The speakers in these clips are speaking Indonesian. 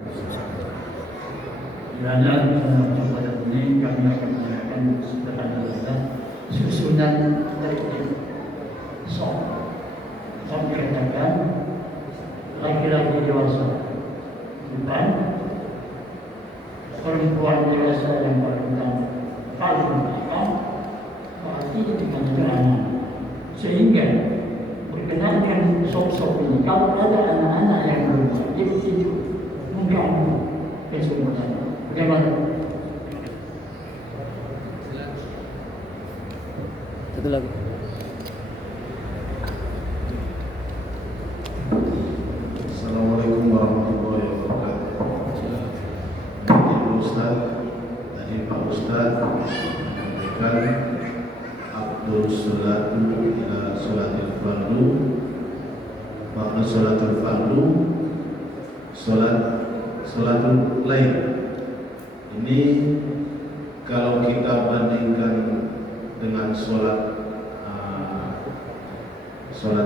Dan pada ini kami akan menanyakan sederhana susunan tertib sholat. Kami katakan laki-laki dewasa depan, perempuan dewasa yang paling belakang, berarti dengan celana. Sehingga berkenaan dengan sok-sok ini, kalau ada anak-anak yang belum itu mengganggu kesempatan. Bagaimana? Satu lagi. Assalamualaikum warahmatullahi wabarakatuh. Ibu Ustaz, tadi Pak Ustaz menyampaikan Abdul Salatu ila Salatil Fardu, makna Salatul Fardu, Salatul Lail. Ini kalau kita bandingkan dengan sholat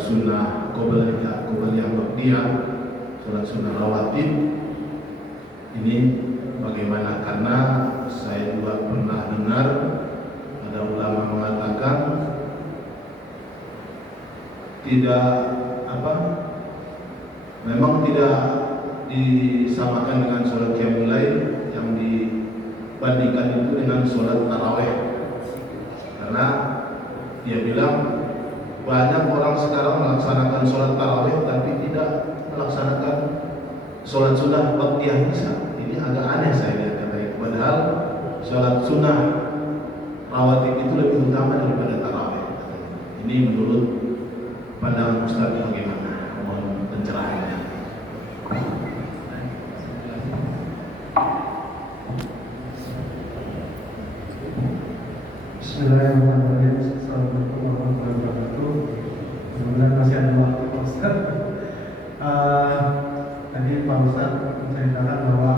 sunnah qobliyah ba'diyah, sholat sunnah rawatib, ini bagaimana? Karena saya juga pernah dengar ada ulama mengatakan memang tidak disamakan dengan sholat qiyamul lail, yang dibandingkan itu dengan sholat taraweh. Karena dia bilang banyak orang sekarang melaksanakan sholat taraweh tapi tidak melaksanakan sholat sunnah ba'diyah Isya. Ini agak aneh saya lihat kata itu. Padahal sholat sunnah rawatib itu lebih utama daripada taraweh. Ini menurut pandangan Ustaz bagaimana? Mohon pencerahannya. Bismillahirrahmanirrahim. Assalamualaikum warahmatullahi wabarakatuh. Kemudian masih ada waktu Pak Ustaz. Tadi Pak Ustaz menceritakan bahwa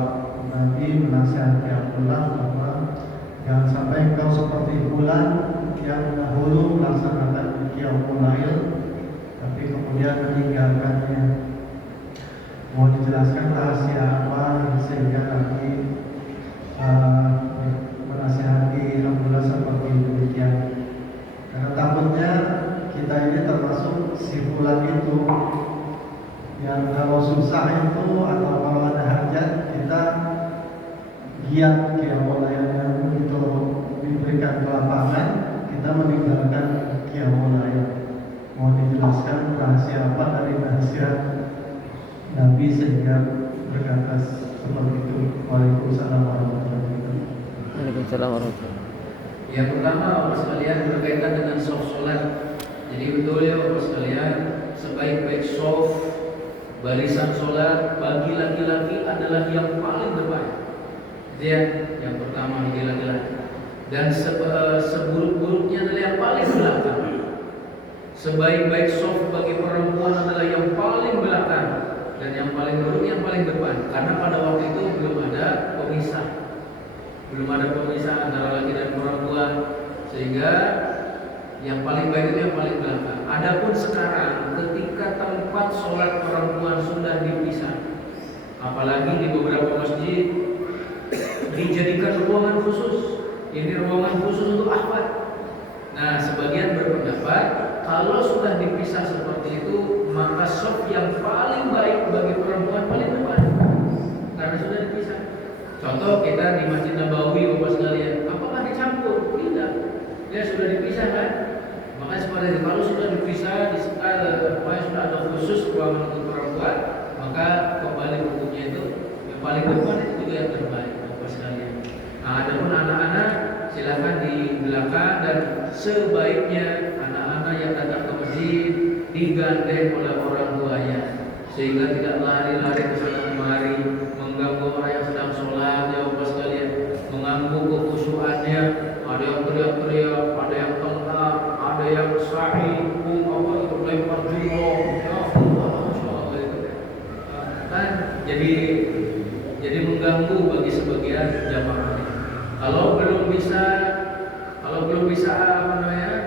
Nabi menasihati Abdullah bahwa jangan sampai engkau seperti bulan yang dahulu melaksanakan qiyamul lail tapi kemudian meninggalkannya. Mau dijelaskan rahasia apa sehingga Nabi menasihati Abdullah seperti demikian? Karena takutnya kita ini termasuk si bulan itu yang kalau susah itu atau kalau ada hajat kita giat qiyamul lailnya, begitu diberikan kelapangan kita meninggalkan qiyamul lail. Mau dijelaskan rahasia apa dari nasihat Nabi sehingga berkata seperti itu? Waalaikumsalam warahmatullahi wabarakatuh. Waalaikumsalam warahmatullahi wabarakatuh. Yang pertama Bapak sekalian berkaitan dengan soft sholat. Jadi betul ya Bapak sekalian, sebaik-baik soft barisan sholat bagi laki-laki adalah yang paling depan. Dia yang pertama bagi laki-laki. Dan seburuk-buruknya adalah yang paling belakang. Sebaik-baik soft bagi perempuan adalah yang paling belakang. Dan yang paling buruk yang paling depan. Karena pada waktu itu belum ada pemisah. Belum ada pemisah antara laki dan perempuan, sehingga yang paling baik itu yang paling belakang. Adapun sekarang ketika tempat sholat perempuan sudah dipisah, apalagi di beberapa masjid dijadikan ruangan khusus. Ini ruangan khusus untuk akhwat. Nah, sebagian berpendapat kalau sudah dipisah seperti itu, maka shaf yang paling baik bagi perempuan paling depan, karena sudah dipisah. Contoh kita di Masjid Nabawi Bapak sekalian, apakah dicampur? Tidak. Dia sudah dipisah kan? Makanya seperti itu, kalau sudah dipisah sudah ada khusus ruangan untuk perempuan, maka kembali hukumnya itu yang paling depan itu juga yang terbaik Bapak sekalian. Nah, adapun anak-anak silakan di belakang, dan sebaiknya anak-anak yang datang ke masjid digandeng oleh orang tuanya sehingga tidak lari-lari ke sana kemari mengganggu orang yang sedang sholat. Ya Bapak sekalian, mengganggu kekhusyuannya. Ada yang teriak-teriak, ada yang tengah, ada yang sahih, apa itu lempar jumroh. Ya Allah, insyaallah itu kan jadi mengganggu bagi sebagian jamaah. Kalau belum bisa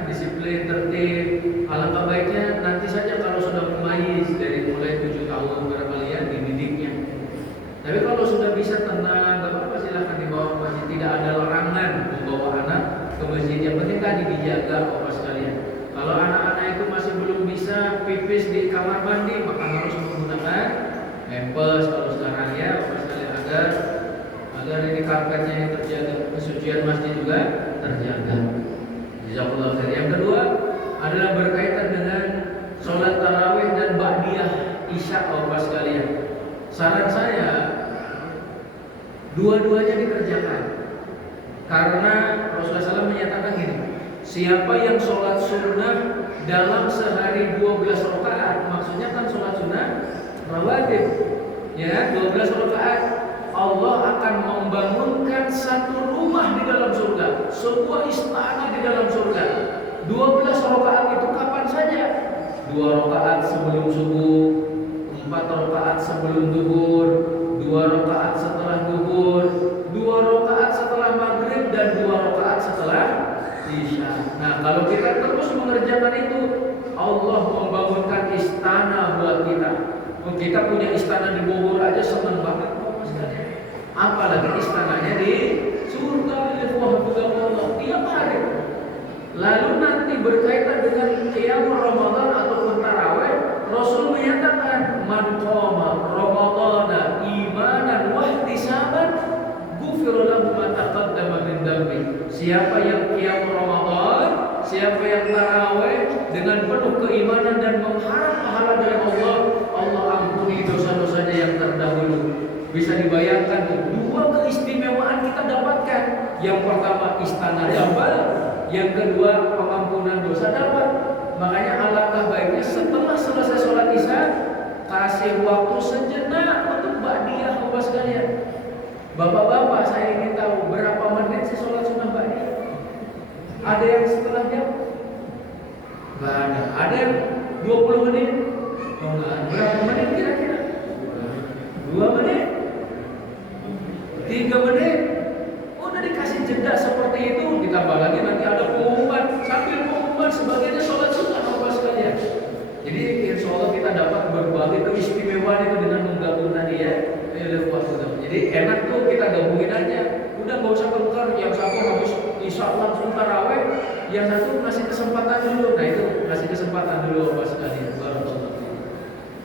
disiplin tertib, alangkah baiknya nanti saja kalau sudah mulai dari mulai 7 tahun berkalian dididiknya. Tapi kalau sudah bisa tenang, gak apa-apa, silahkan dibawa ke masjid. Tidak ada larangan membawa anak ke masjid. Yang penting tadi dijaga Bapak sekalian. Kalau anak-anak itu masih belum bisa pipis di kamar mandi, maka harus menggunakan pampers kalau sekarang ya Bapak sekalian, agar ini karpetnya yang terjaga, kesucian masjid juga terjaga. Jazakallahu khair. Yang kedua adalah berkaitan dengan sholat tarawih dan ba'diyah isya Bapak sekalian. Saran saya dua-duanya dikerjakan, karena Rasulullah SAW menyatakan gini, siapa yang sholat sunnah dalam sehari 12 rakaat, maksudnya kan sholat sunnah rawatib, ya 12 rakaat, Allah akan membangunkan satu rumah di dalam surga, sebuah istana di dalam surga. 12 rakaat itu kapan saja? 2 rakaat sebelum subuh, 4 rakaat sebelum duhur, 2 rakaat setelah duhur, 2 rakaat setelah maghrib, dan 2 rakaat setelah isya. Nah, kalau kita terus mengerjakan itu, Allah membangunkan istana buat kita. Kita punya istana di Bogor aja senang banget, apalagi istananya di surga. Allah tiap hari. Lalu nanti berkaitan dengan qiyam Ramadan ataupun tarawih, Rasul menyatakan man qama Ramadana imanan wa ihtisaban ghufira lahu ma taqaddama min dhanbi. Siapa yang qiyam Ramadan, siapa yang tarawih dengan penuh keimanan dan mengharap pahala dari Allah, Allah ampuni dosa-dosanya yang terdahulu. Bisa dibayangkan dua keistimewaan kita dapatkan. Yang pertama istana dapat, yang kedua pengampunan dosa dapat. Makanya alangkah baiknya setelah selesai sholat isya, kasih waktu sejenak untuk ba'diyah Bapak sekalian. Bapak-bapak, saya ingin tahu berapa menit sih sholat sunnah ba'diyah? Ada yang setengah jam? Gak ada. Ada yang 20 menit? Enggak. Berapa menit kira-kira? 2 menit? 3 menit? Udah dikasih jeda seperti itu, ditambah lagi nanti ada pengumuman, sambil pengumuman sebagiannya sholat sunnah Bapak sekalian. Jadi insya Allah kita dapat berbagai keistimewaan itu dengan menggabung tadi ya. Jadi enak tuh kita gabungin aja. Udah nggak usah tengkar, yang satu habis isya langsung tarawih, yang satu ngasih kesempatan dulu. Nah itu ngasih kesempatan dulu Bapak sekalian.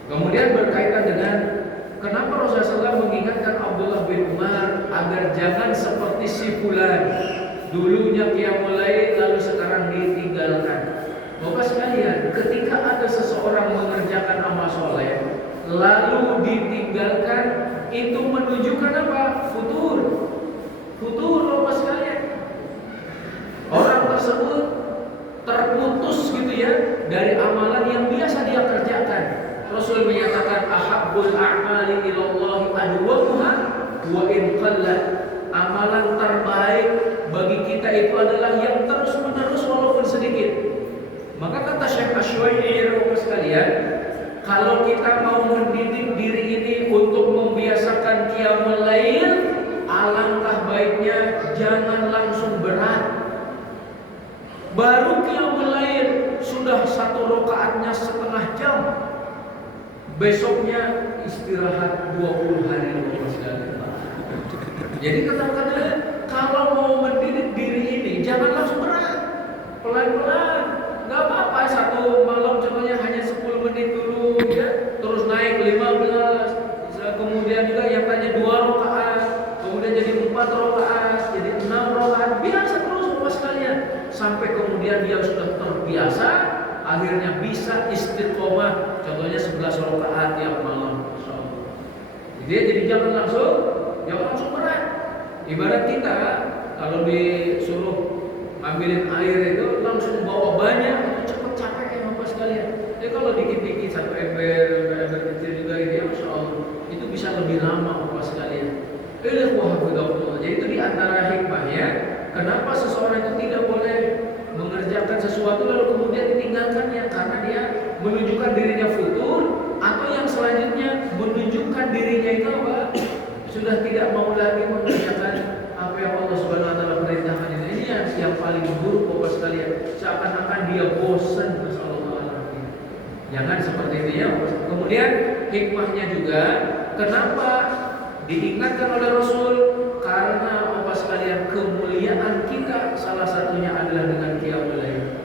Kemudian berkaitan dengan kenapa Rasulullah SAW mengingatkan Abdullah bin Umar agar jangan seperti si fulan, dulunya qiyamul lail lalu sekarang ditinggalkan. Bapak sekalian, ketika ada seseorang mengerjakan amal soleh lalu ditinggalkan, itu menunjukkan apa? Futur Bapak sekalian. Orang tersebut terputus gitu ya dari amalan yang biasa dia kerjakan. Rasul menyatakan ahabbul a'mali ilallahi adwamuha wa in qalla. Amalan terbaik bagi kita itu adalah yang terus-menerus walaupun sedikit. Maka kata Syekh Asy'ari Bapak sekalian, kalau kita mau mendidik diri ini untuk membiasakan qiyamul lail, alangkah baiknya jangan langsung berat. Baru qiyamul lail sudah 1 rakaatnya setengah jam, besoknya istirahat 20 hari Bapak sekalian. Jadi kata-kata kalau mau mendidik diri ini jangan langsung berat, pelan-pelan. Gak apa-apa satu malam contohnya hanya 10 menit dulu ya, terus naik 15, kemudian juga yang tanya 2 rakaat, kemudian jadi 4 rakaat, jadi 6 rakaat, biasa terus Bapak sekalian, sampai kemudian dia sudah terbiasa, akhirnya bisa istiqomah, contohnya 11 rakaat tiap malam. Jadi jangan langsung berat. Ibarat kita kalau disuruh ngambilin air itu langsung bawa banyak, itu cepet capek ya Bapak sekalian. Jadi kalau dikit-dikit satu ember kecil juga ini, Masya Allah, itu bisa lebih lama Bapak sekalian. Jadi itu diantara hikmahnya kenapa seseorang itu tidak boleh mengerjakan sesuatu lalu kemudian ditinggalkannya, karena dia menunjukkan dirinya futur, atau yang selanjutnya menunjukkan dirinya itu apa? Sudah tidak mau lagi mengerjakan apa yang Allah Subhanahu wa taala perintahkan. Ini yang paling buruk Bapak sekalian. Seakan-akan dia bosan, masyaallah. Jangan seperti itu ya. Kemudian hikmahnya juga kenapa Diingatkan oleh Rasul karena apa sekalian kemuliaan kita salah satunya adalah dengan qiyamul lail.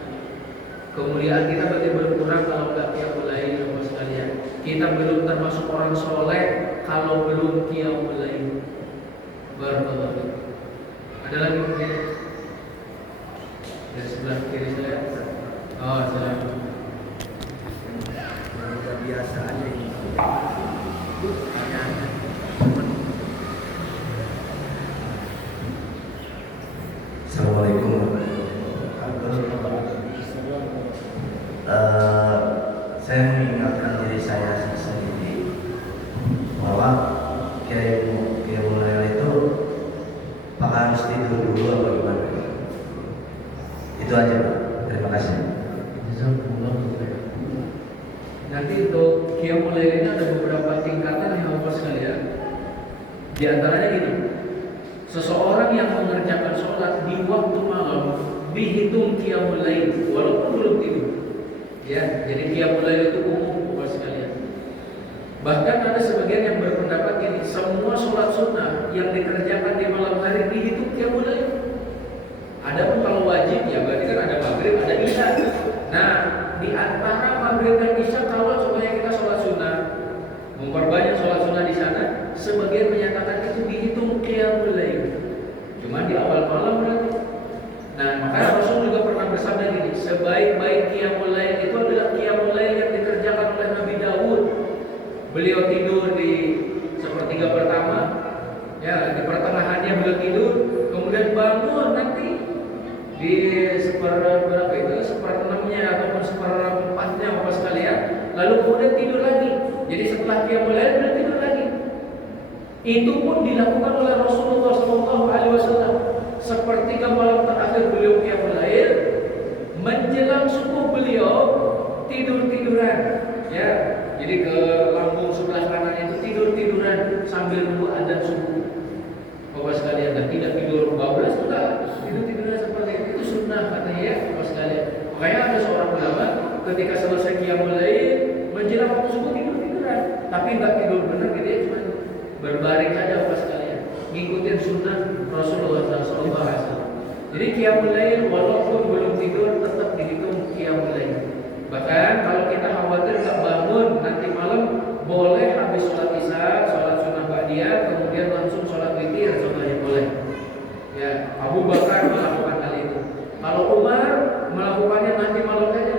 Kemuliaan kita berarti berkurang kalau enggak qiyamul lail apa sekalian. Kita belum termasuk orang soleh kalau belum qiyamul lail. Barakallahu. Ada lagi mungkin? Dari sebelah kiri saya. Oh, salah. Yang biasa aja ini. Assalamualaikum warahmatullahi wabarakatuh. Saya mengingatkan diri saya sendiri bahwa qiyamul lail itu apakah harus tidur dulu atau gimana? Itu aja Pak. Terima kasih. Nanti untuk qiyamul lail ini ada beberapa tingkatan yang Bapak sekalian. Di antaranya gini. Seseorang yang mengerjakan sholat di waktu malam dihitung qiyamul lail walaupun belum tidur. Ya, jadi qiyamul lail itu umum Bapak sekalian. Bahkan ada sebagian yang berpendapat gini, semua sholat sunnah yang dikerjakan di malam hari dihitung qiyamul lail. Adapun kalau wajib ya berarti kan ada maghrib, ada isya. Nah, di antara maghrib dan isya kalau supaya kita sholat sunnah, memperbanyak sholat sunnah di sana, sebagian menyatakan itu dihitung qiyamul lail. Cuma di awal malam berarti. Nah, maka Rasul juga pernah bersabda gini, sebaik-baik qiyamul lail itu adalah qiyamul lail yang dikerjakan oleh Nabi Daud. Beliau tidur di sepertiga pertama, ya di pertengahannya beliau tidur, kemudian bangun nanti di seperberapa itu, seperenamnya ataupun seperempatnya apa sekalian, lalu kemudian tidur lagi. Jadi setelah qiyamul lail beliau tidur lagi. Itu pun dilakukan oleh Rasulullah SAW. Sepertiga malam terakhir beliau qiyamul lail, menjelang subuh beliau tiduran. Ya, jadi ke lambung sebelah kanan itu tiduran sambil nunggu adzan subuh. Bapak sekalian, dan tidak tidur bablas enggak, tiduran seperti itu sunnah katanya ya, Bapak sekalian. Makanya ada seorang ulama ketika selesai qiyamul lail menjelang waktu subuh tiduran, tapi enggak tidur benar gitu ya, cuma berbaring saja Bapak sekalian, ngikutin sunnah Rasulullah SAW. Jadi qiyamul lail walaupun belum tidur tetap dihitung qiyamul lail. Bahkan kalau kita khawatir nggak bangun nanti malam, boleh habis sholat isya, sholat sunnah ba'diyah, kemudian langsung sholat witir, contohnya boleh. Ya, Abu Bakar melakukan hal itu. Kalau Umar melakukannya nanti malam saja.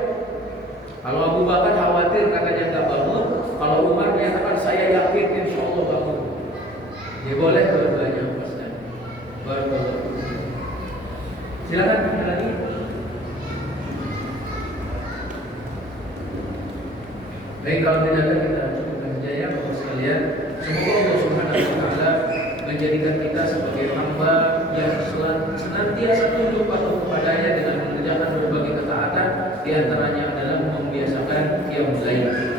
Kalau Abu Bakar khawatir katanya nggak bangun, kalau Umar menyatakan saya yakin insya Allah bangun. Ya boleh dua-duanya Ustaz. Barakallahu. Silakan ada lagi. Baik, kalau tidak ada kita cukupkan saja ya Bapak sekalian. Semoga Allah Subhanahu wa taala menjadikan kita sebagai hamba yang senantiasa tunduk patuh kepadanya dengan mengerjakan berbagai ketaatan, di antaranya adalah membiasakan qiyamul lail.